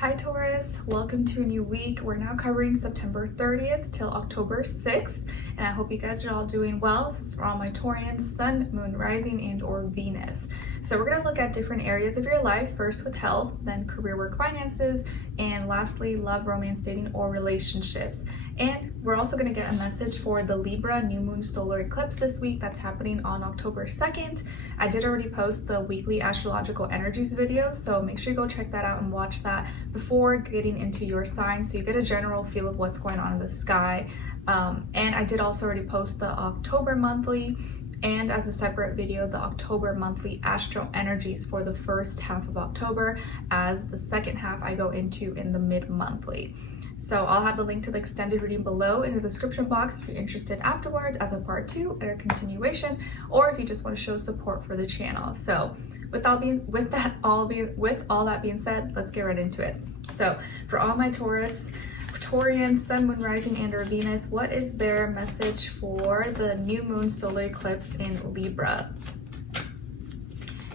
Hi Taurus, welcome to a new week. We're now covering September 30th till October 6th, and I hope you guys are all doing well. This is for all my Taurians, Sun, Moon, Rising, and or Venus. So we're going to look at different areas of your life, first with health, then career, work, finances, and lastly, love, romance, dating, or relationships. And we're also going to get a message for the Libra new moon solar eclipse this week that's happening on October 2nd. I did already post the weekly astrological energies video, so make sure you go check that out and watch that before getting into your sign so you get a general feel of what's going on in the sky. And I did also already post the October monthly and as a separate video the October monthly astro energies for the first half of October, as the second half I go into in the mid-monthly. So I'll have the link to the extended reading below in the description box if you're interested afterwards as a part 2 or continuation, or if you just want to show support for the channel. So with all that being said, let's get right into it. So for all my Taurians, Sun, Moon, Rising, and or Venus, what is their message for the new moon solar eclipse in Libra?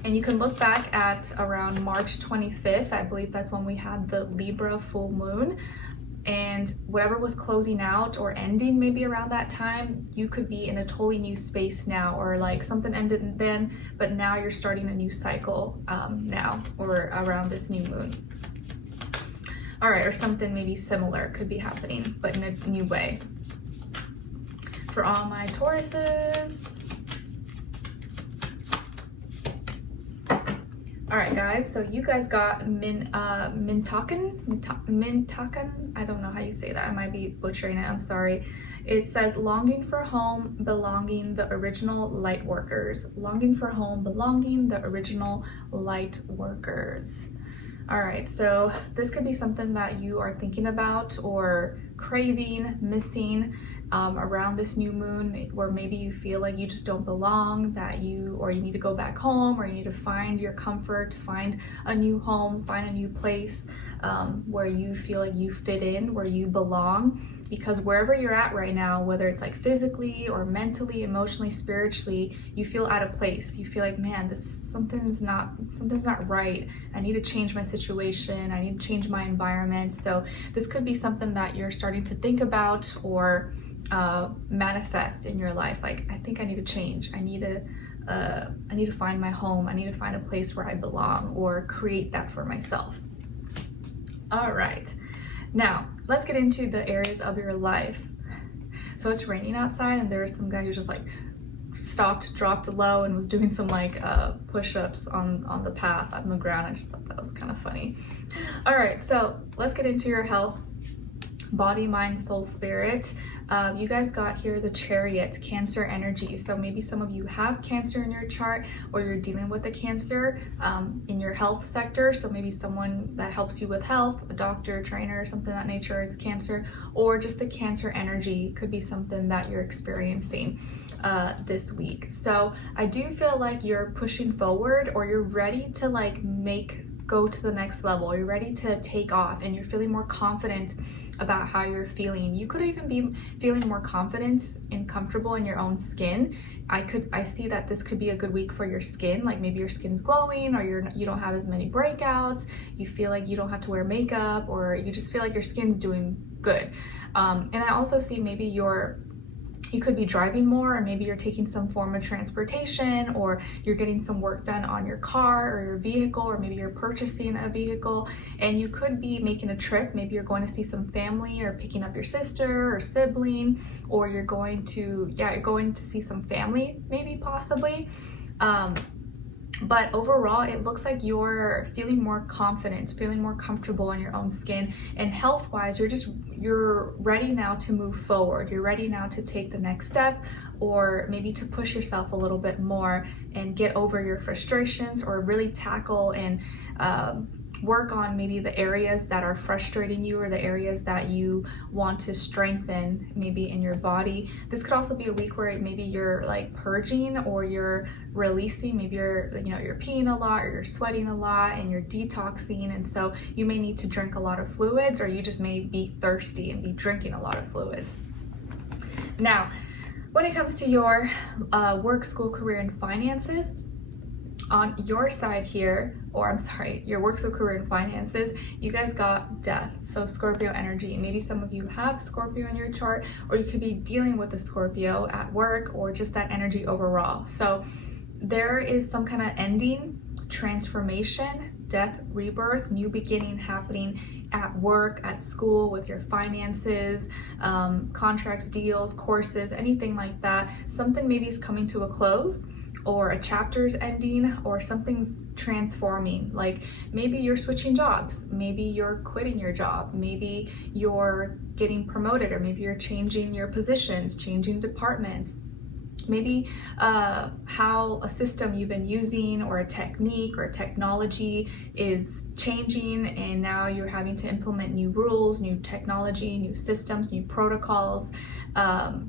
And you can look back at around March 25th. I believe that's when we had the Libra full moon. And whatever was closing out or ending maybe around that time, you could be in a totally new space now, or like something ended then, but now you're starting a new cycle now or around this new moon. All right, or something maybe similar could be happening, but in a new way. For all my Tauruses. All right, guys, so you guys got Mintakan. I don't know how you say that. I might be butchering it. I'm sorry. It says longing for home, belonging, the original light workers. Longing for home, belonging, the original light workers. All right, so this could be something that you are thinking about or craving, missing around this new moon, where maybe you feel like you just don't belong, you need to go back home, or you need to find your comfort, find a new home, find a new place where you feel like you fit in, where you belong. Because wherever you're at right now, whether it's like physically or mentally, emotionally, spiritually, you feel out of place. You feel like, man, something's not right. I need to change my situation. I need to change my environment. So this could be something that you're starting to think about or manifest in your life. Like, I think I need to change. I need to find my home. I need to find a place where I belong, or create that for myself. All right, now let's get into the areas of your life. So it's raining outside, and there was some guy who just like stopped, dropped low, and was doing some like push-ups on the path on the ground. I just thought that was kind of funny. All right, so let's get into your health, body, mind, soul, spirit. You guys got here the Chariot, Cancer energy. So maybe some of you have Cancer in your chart, or you're dealing with a Cancer in your health sector. So maybe someone that helps you with health, a doctor, trainer, something of that nature is a Cancer, or just the Cancer energy could be something that you're experiencing this week. So I do feel like you're pushing forward, or you're ready to like go to the next level. You're ready to take off, and you're feeling more confident about how you're feeling. You could even be feeling more confident and comfortable in your own skin. I see that this could be a good week for your skin. Like maybe your skin's glowing, or you don't have as many breakouts. You feel like you don't have to wear makeup, or you just feel like your skin's doing good. And I also see maybe you could be driving more, or maybe you're taking some form of transportation, or you're getting some work done on your car or your vehicle, or maybe you're purchasing a vehicle, and you could be making a trip. Maybe you're going to see some family, or picking up your sister or sibling, or you're going to see some family, maybe possibly. But overall, it looks like you're feeling more confident, feeling more comfortable in your own skin, and health-wise, you're ready now to move forward. You're ready now to take the next step, or maybe to push yourself a little bit more and get over your frustrations, or really tackle and work on maybe the areas that are frustrating you, or the areas that you want to strengthen maybe in your body. This could also be a week where maybe you're like purging, or you're releasing. Maybe you're peeing a lot, or you're sweating a lot, and you're detoxing, and so you may need to drink a lot of fluids, or you just may be thirsty and be drinking a lot of fluids. Now, when it comes to your work, school, career, and finances, On your side here, or I'm sorry, your work, so career and finances, you guys got death. So Scorpio energy. Maybe some of you have Scorpio in your chart, or you could be dealing with a Scorpio at work, or just that energy overall. So there is some kind of ending, transformation, death, rebirth, new beginning happening at work, at school, with your finances, contracts, deals, courses, anything like that. Something maybe is coming to a close, or a chapter's ending, or something's transforming. Like maybe you're switching jobs, maybe you're quitting your job, maybe you're getting promoted, or maybe you're changing your positions, changing departments. Maybe how a system you've been using, or a technique or a technology is changing, and now you're having to implement new rules, new technology, new systems, new protocols.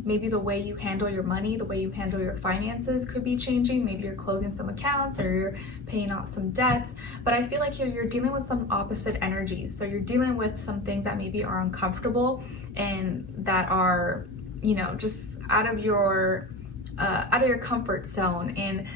Maybe the way you handle your money, the way you handle your finances could be changing. Maybe you're closing some accounts, or you're paying off some debts. But I feel like you're dealing with some opposite energies. So you're dealing with some things that maybe are uncomfortable, and that are, you know, just out of your comfort zone, and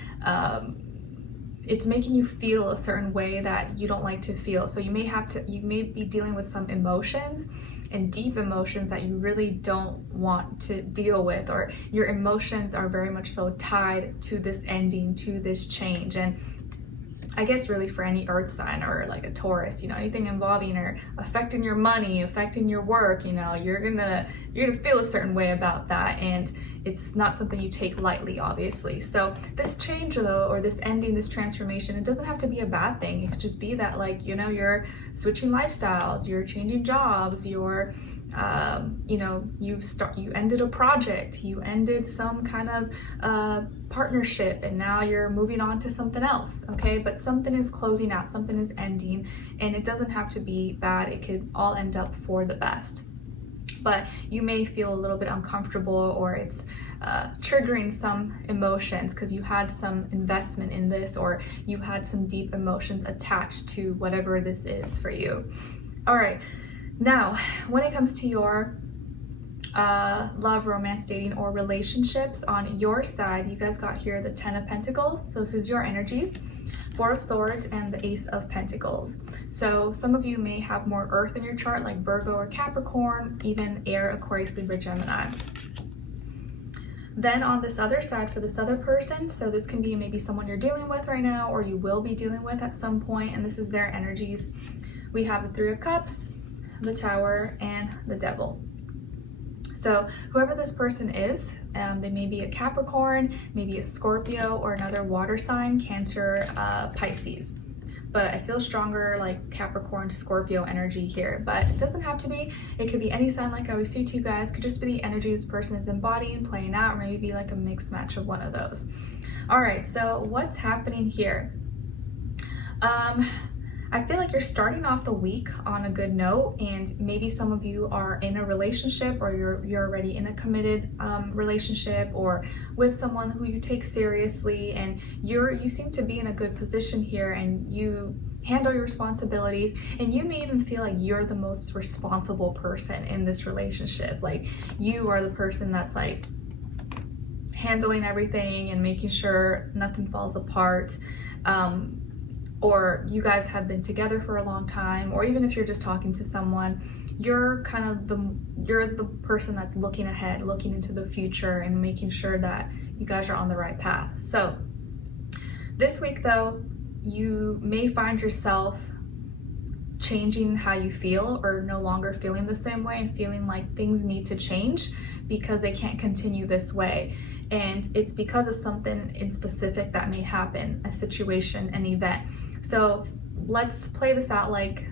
it's making you feel a certain way that you don't like to feel. So you may be dealing with some emotions, and deep emotions that you really don't want to deal with, or your emotions are very much so tied to this ending, to this change. And I guess really for any earth sign, or like a Taurus, you know, anything involving or affecting your money, affecting your work, you know, you're gonna feel a certain way about that, and it's not something you take lightly, obviously. So this change though, or this ending, this transformation, it doesn't have to be a bad thing. It could just be that, like, you know, you're switching lifestyles, you're changing jobs, you're you know, you ended a project, you ended some kind of partnership, and now you're moving on to something else. Okay, but something is closing out, something is ending, and it doesn't have to be bad. It could all end up for the best. But you may feel a little bit uncomfortable, or it's triggering some emotions because you had some investment in this, or you had some deep emotions attached to whatever this is for you. All right, now when it comes to your love, romance, dating, or relationships, on your side, you guys got here the 10 of Pentacles. So this is your energies. 4 of Swords and the Ace of Pentacles. So some of you may have more earth in your chart, like Virgo or Capricorn, even air, Aquarius, Libra, Gemini. Then on this other side, for this other person, so this can be maybe someone you're dealing with right now, or you will be dealing with at some point, and this is their energies. We have the 3 of Cups, the Tower, and the Devil. So whoever this person is, they may be a Capricorn, maybe a Scorpio, or another water sign, Cancer, Pisces. But I feel stronger like Capricorn, Scorpio energy here, but it doesn't have to be. It could be any sign, like I always say to you guys. It could just be the energy this person is embodying, playing out, or maybe be like a mixed match of one of those. All right, so what's happening here? I feel like you're starting off the week on a good note, and maybe some of you are in a relationship, or you're already in a committed relationship, or with someone who you take seriously, and you seem to be in a good position here, and you handle your responsibilities, and you may even feel like you're the most responsible person in this relationship. Like you are the person that's like handling everything and making sure nothing falls apart. Or you guys have been together for a long time, or even if you're just talking to someone, you're kind of you're the person that's looking ahead, looking into the future, and making sure that you guys are on the right path. So this week though, you may find yourself changing how you feel, or no longer feeling the same way, and feeling like things need to change because they can't continue this way. And it's because of something in specific that may happen, a situation, an event. So let's play this out like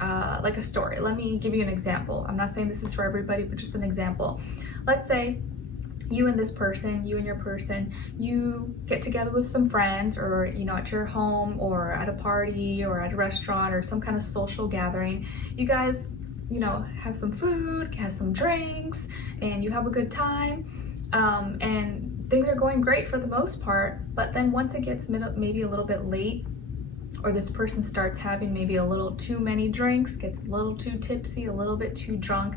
a story. Let me give you an example. I'm not saying this is for everybody, but just an example. Let's say you and this person, you and your person, you get together with some friends, or you know, at your home, or at a party, or at a restaurant, or some kind of social gathering. You guys, you know, have some food, have some drinks, and you have a good time. And things are going great for the most part, but then once it gets maybe a little bit late, or this person starts having maybe a little too many drinks, gets a little too tipsy, a little bit too drunk,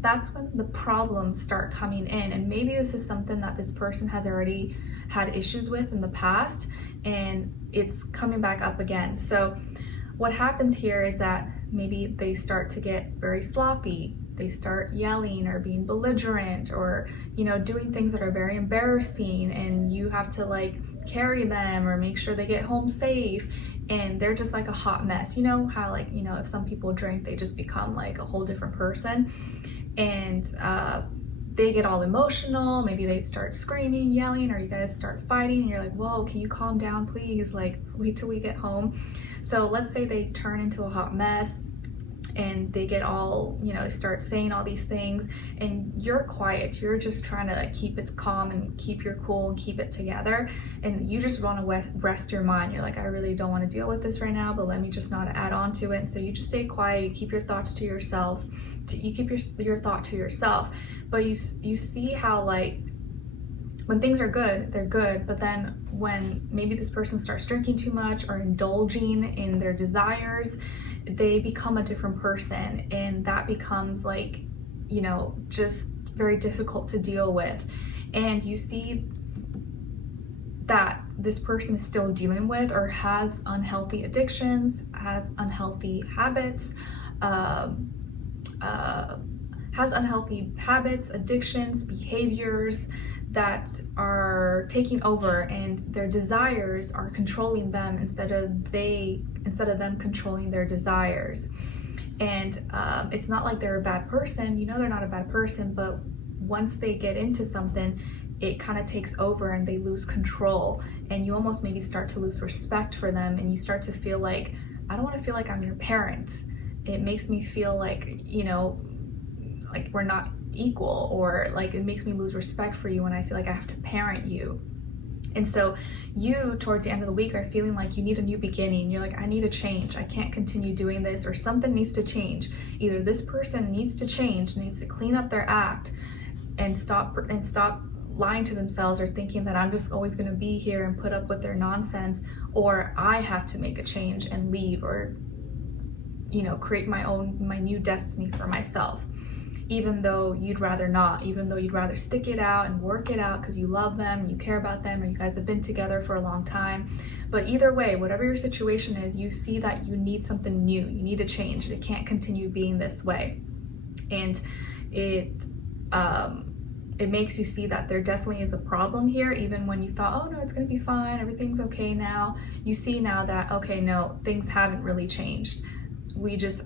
that's when the problems start coming in. And maybe this is something that this person has already had issues with in the past, and it's coming back up again. So what happens here is that maybe they start to get very sloppy, they start yelling or being belligerent, or doing things that are very embarrassing, and you have to like carry them or make sure they get home safe, and they're just like a hot mess. You know how like if some people drink, they just become like a whole different person, and they get all emotional. Maybe they start screaming, yelling, or you guys start fighting, and you're like, whoa, can you calm down please, like wait till we get home. So let's say they turn into a hot mess and they get all, they start saying all these things, and you're quiet. You're just trying to like keep it calm and keep your cool and keep it together, and you just want to rest your mind. You're like, I really don't want to deal with this right now, but let me just not add on to it. And so you just stay quiet, you keep your thoughts to yourselves, you keep your thought to yourself. But you see how like when things are good, they're good, but then when maybe this person starts drinking too much or indulging in their desires, they become a different person, and that becomes like, just very difficult to deal with. And you see that this person is still dealing with or has unhealthy addictions, has unhealthy habits, addictions, behaviors that are taking over, and their desires are controlling them instead of them controlling their desires. And it's not like they're a bad person, they're not a bad person, but once they get into something, it kind of takes over and they lose control, and you almost maybe start to lose respect for them, and you start to feel like, I don't want to feel like I'm your parent. It makes me feel like, like we're not equal, or like it makes me lose respect for you when I feel like I have to parent you. And so you, towards the end of the week, are feeling like you need a new beginning. You're like, I need a change. I can't continue doing this, or something needs to change. Either this person needs to change, needs to clean up their act and stop lying to themselves, or thinking that I'm just always going to be here and put up with their nonsense, or I have to make a change and leave, or create my new destiny for myself. Even though you'd rather not, even though you'd rather stick it out and work it out because you love them and you care about them, or you guys have been together for a long time. But either way, whatever your situation is, you see that you need something new, you need a change. It can't continue being this way. And it makes you see that there definitely is a problem here. Even when you thought, oh no, it's gonna be fine, everything's okay now, you see now that, okay, no, things haven't really changed.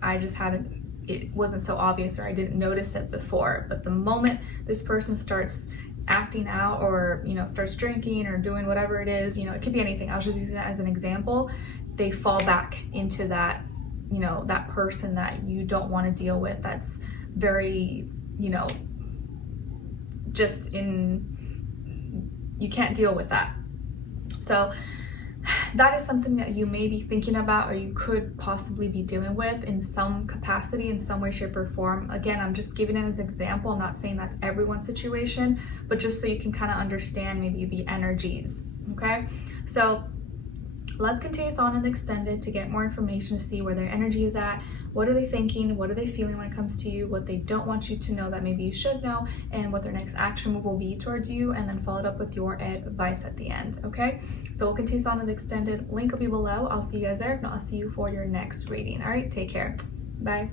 I just haven't, it wasn't so obvious, or I didn't notice it before. But the moment this person starts acting out, or starts drinking or doing whatever it is, it could be anything, I was just using that as an example, they fall back into that, that person that you don't want to deal with, that's very, you can't deal with that. So that is something that you may be thinking about, or you could possibly be dealing with in some capacity, in some way, shape, or form. Again, I'm just giving it as an example. I'm not saying that's everyone's situation, but just so you can kind of understand maybe the energies, okay? So let's continue on in the extended to get more information, to see where their energy is at. What are they thinking? What are they feeling when it comes to you? What they don't want you to know that maybe you should know, and what their next action move will be towards you, and then follow it up with your advice at the end, okay? So we'll continue on in the extended. Link will be below. I'll see you guys there. If not, I'll see you for your next reading. All right, take care. Bye.